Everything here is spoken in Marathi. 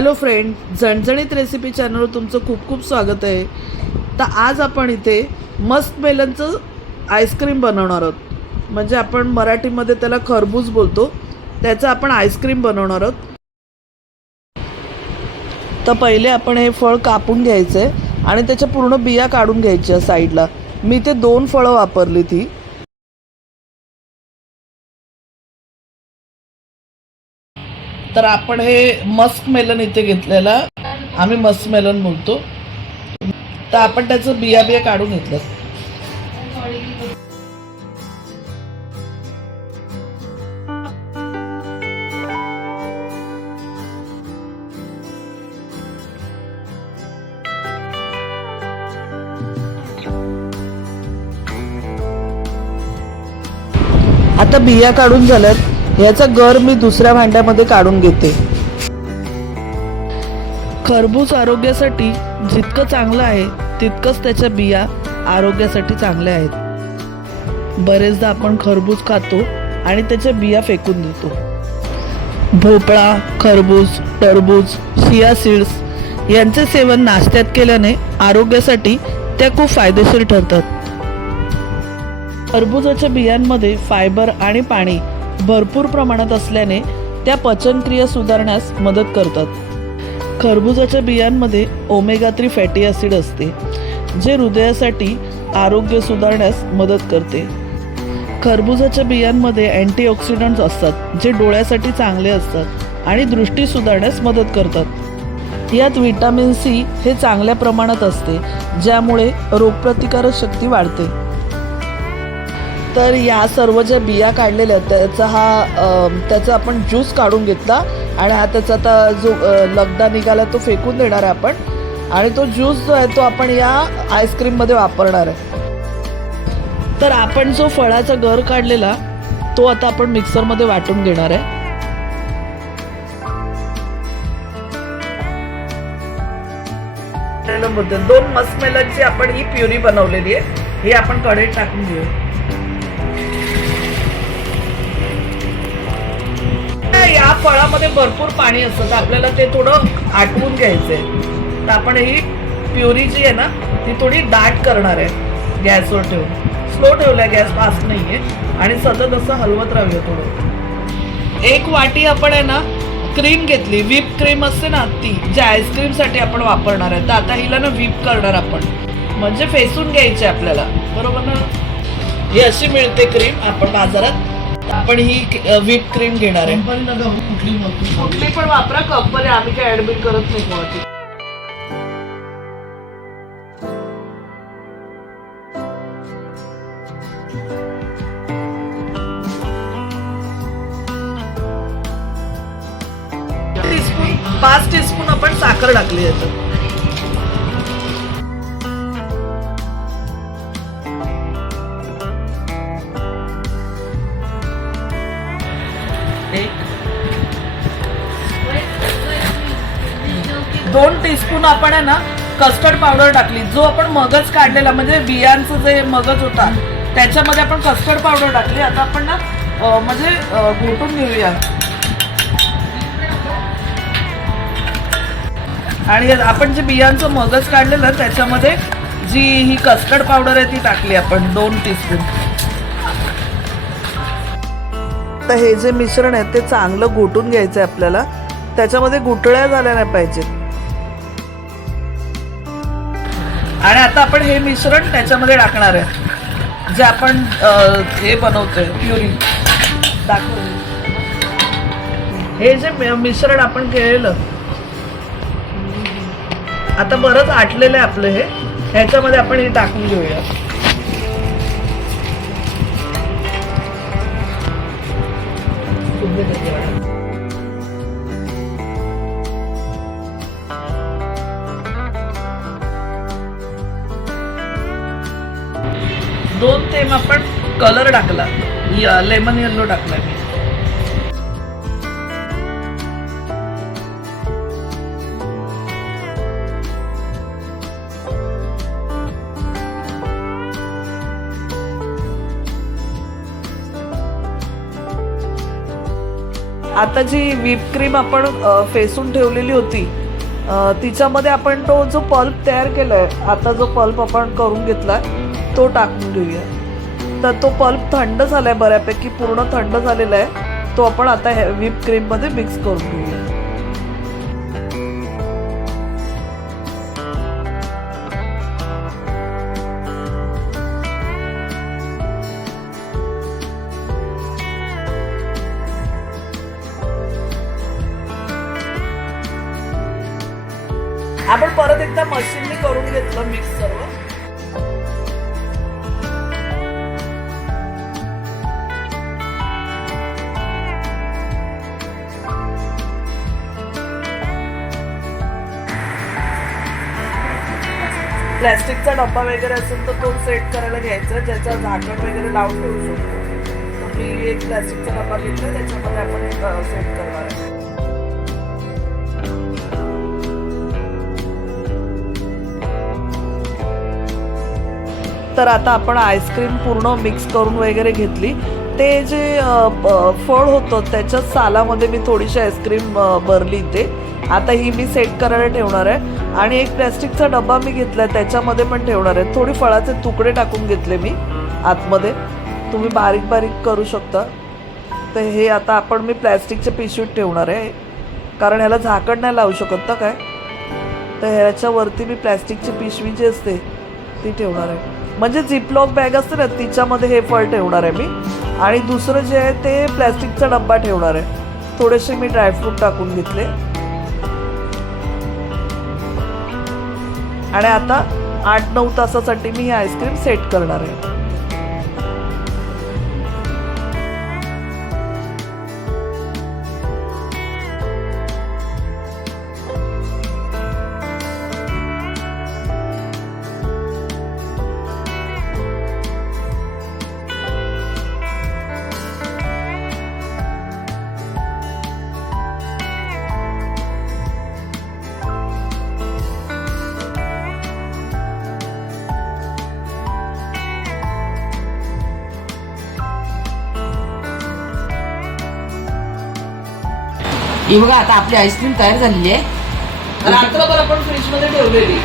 हॅलो फ्रेंड झणझणीत रेसिपी चॅनलवर तुमचं खूप खूप स्वागत आहे. तर आज आपण इथे मस्त मेलनचं आईस्क्रीम बनवणार आहोत. म्हणजे आपण मराठीमध्ये त्याला खरबूज बोलतो त्याचं आपण आईस्क्रीम बनवणार आहोत. तर पहिले आपण हे फळ कापून घ्यायचं आहे आणि त्याच्या पूर्ण बिया काढून घ्यायच्या साईडला मी ते दोन फळं वापरली ती. तर आपण हे मस्क मेलन इथे घेतलेला. आम्ही मस्क मेलन बोलतो. तर आपण त्याचं बिया बिया काढून घेतलं. आता बिया काढून झाल्यात. याचा गर मी दुसऱ्या भांड्यामध्ये काढून घेते. खरबूज आरोग्यासाठी जितकं चांगलं आहे तितकंच त्याच्या बिया आरोग्यासाठी चांगल्या आहेत. बरेचदा आपण खरबूज खातो आणि त्याच्या बिया फेकून देतो. भोपळा खरबूज टरबूज शिया सीड्स यांचे सेवन नाश्त्यात केल्याने आरोग्यासाठी त्या खूप फायदेशीर ठरतात. खरबुजाच्या बियांमध्ये फायबर आणि पाणी भरपूर प्रमाणात असल्याने त्या पचनक्रिया सुधारण्यास मदत करतात. खरबुजाच्या बियांमध्ये ओमेगा थ्री फॅटी ॲसिड असते जे हृदयासाठी आरोग्य सुधारण्यास मदत करते. खरबुजाच्या बियांमध्ये अँटीऑक्सिडंट्स असतात जे डोळ्यासाठी चांगले असतात आणि दृष्टी सुधारण्यास मदत करतात. यात व्हिटॅमिन सी हे चांगल्या प्रमाणात असते ज्यामुळे रोगप्रतिकारक शक्ती वाढते. तर या सर्व ज्या बिया काढलेल्या आहेत त्याचा हा त्याचा आपण ज्यूस काढून घेतला आणि हा त्याचा आता जो लगदा निघाला तो फेकून देणार आहे आपण. आणि तो ज्यूस जो आहे तो आपण या आईस्क्रीममध्ये वापरणार आहे. तर आपण जो फळाचा गर काढलेला तो आता आपण मिक्सरमध्ये वाटून घेणार आहे. दोन मस्मेलनची आपण ही प्युरी बनवलेली आहे. ही आपण कढईत टाकून घेऊ. या फळामध्ये भरपूर पाणी असतं तर आपल्याला ते थोडं आटवून घ्यायचंय. तर आपण ही प्युरी जी आहे ना ती थोडी दाट करणार आहे गॅसवर ठेवून. स्लो ठेवलाय गॅस फास्ट आहे आणि सतत असं हलवत राहूया थोडं. एक वाटी आपण आहे ना क्रीम घेतली. व्हीप क्रीम असते ना ती जी आईस्क्रीमसाठी आपण वापरणार आहे. तर आता हिला ना व्हीप करणार आपण. म्हणजे फेसून घ्यायची आपल्याला. बरोबर ना? ही अशी मिळते क्रीम आपण बाजारात आपण ही व्हीप क्रीम घेणार आहे. कुठली पण वापरा कंपनी आम्ही काय ऍडमिट करत नाही कोणाची. पाच टीस्पून आपण साखर टाकली याच्यात दोन टीस्पून आपण आहे ना कस्टर्ड पावडर टाकली. जो आपण मगज काढलेला म्हणजे बियांचं जे मगज होता त्याच्यामध्ये आपण कस्टर्ड पावडर टाकली. आता आपण ना म्हणजे घोटून घेऊया. आणि आपण जे बियांचं मगज काढलेलं त्याच्यामध्ये जी ही कस्टर्ड पावडर आहे ती टाकली आपण दोन टीस्पून तर हे जे मिश्रण आहे ते चांगलं घोटून घ्यायचं आहे आपल्याला. त्याच्यामध्ये गुटळ्या झाल्या नाही पाहिजेत. आणि आता आपण हे मिश्रण त्याच्यामध्ये टाकणार आहे. जे आपण हे बनवतोय प्युरी. दाखव. हे जे मिश्रण आपण केलेलं. आता बरंच आटलेलं आहे आपलं हे. ह्याच्यामध्ये आपण हे टाकून घेऊया. दोन कलर टाकला. लेमन येल्लो टाकला मी. आता जी व्हीप क्रीम आपण फेसून ठेवलेली होती तिच्यामध्ये आपण तो जो पल्प तयार केलाय आता जो पल्प आपण करून घेतलाय तो टाकून घेऊया. तर तो पल्प थंड झालाय बऱ्यापैकी पूर्ण थंड झालेला आहे. तो आपण आता व्हीप क्रीममध्ये मिक्स करून घेऊया. आपण परत एकदा मशीनने करून घेतलं मिक्स सर्व प्लॅस्टिकचा डब्बा वगैरे असेल तर तो सेट करायला घ्यायचा ज्याचा झाकण वगैरे लावून ठेवू शकतो. मी एक प्लॅस्टिकचा डब्बा घेतला त्याच्यामध्ये आपण सेट करणार आहे. तर आता आपण आईस्क्रीम पूर्ण मिक्स करून वगैरे घेतली. ते जे फळ होतं त्याच्या सालामध्ये मी थोडीशी आईस्क्रीम भरली ते आता ही मी सेट करायला ठेवणार आहे. आणि एक प्लॅस्टिकचा डबा मी घेतला आहे त्याच्यामध्ये पण ठेवणार आहे. थोडी फळाचे तुकडे टाकून घेतले मी आतमध्ये. तुम्ही बारीक बारीक करू शकता. तर हे आता आपण मी प्लॅस्टिकच्या पिशवीत ठेवणार आहे. कारण ह्याला झाकण नाही लावू शकत ना काय? तर ह्याच्यावरती मी प्लॅस्टिकची पिशवी जी असते ती ठेवणार आहे. म्हणजे झिपलॉक बॅग असते ना तिच्यामध्ये हे फळ ठेवणार आहे मी. आणि दुसरं जे आहे ते प्लॅस्टिकचा डब्बा ठेवणार आहे. थोडेसे मी ड्रायफ्रूट टाकून घेतले. आणि आता आठ नऊ तासासाठी मी ही आईस्क्रीम सेट करणार आहे. हे बघा आता आपली आईस्क्रीम तयार झालेली आहे. रात्रभर आपण फ्रीजमध्ये ठेवलेली.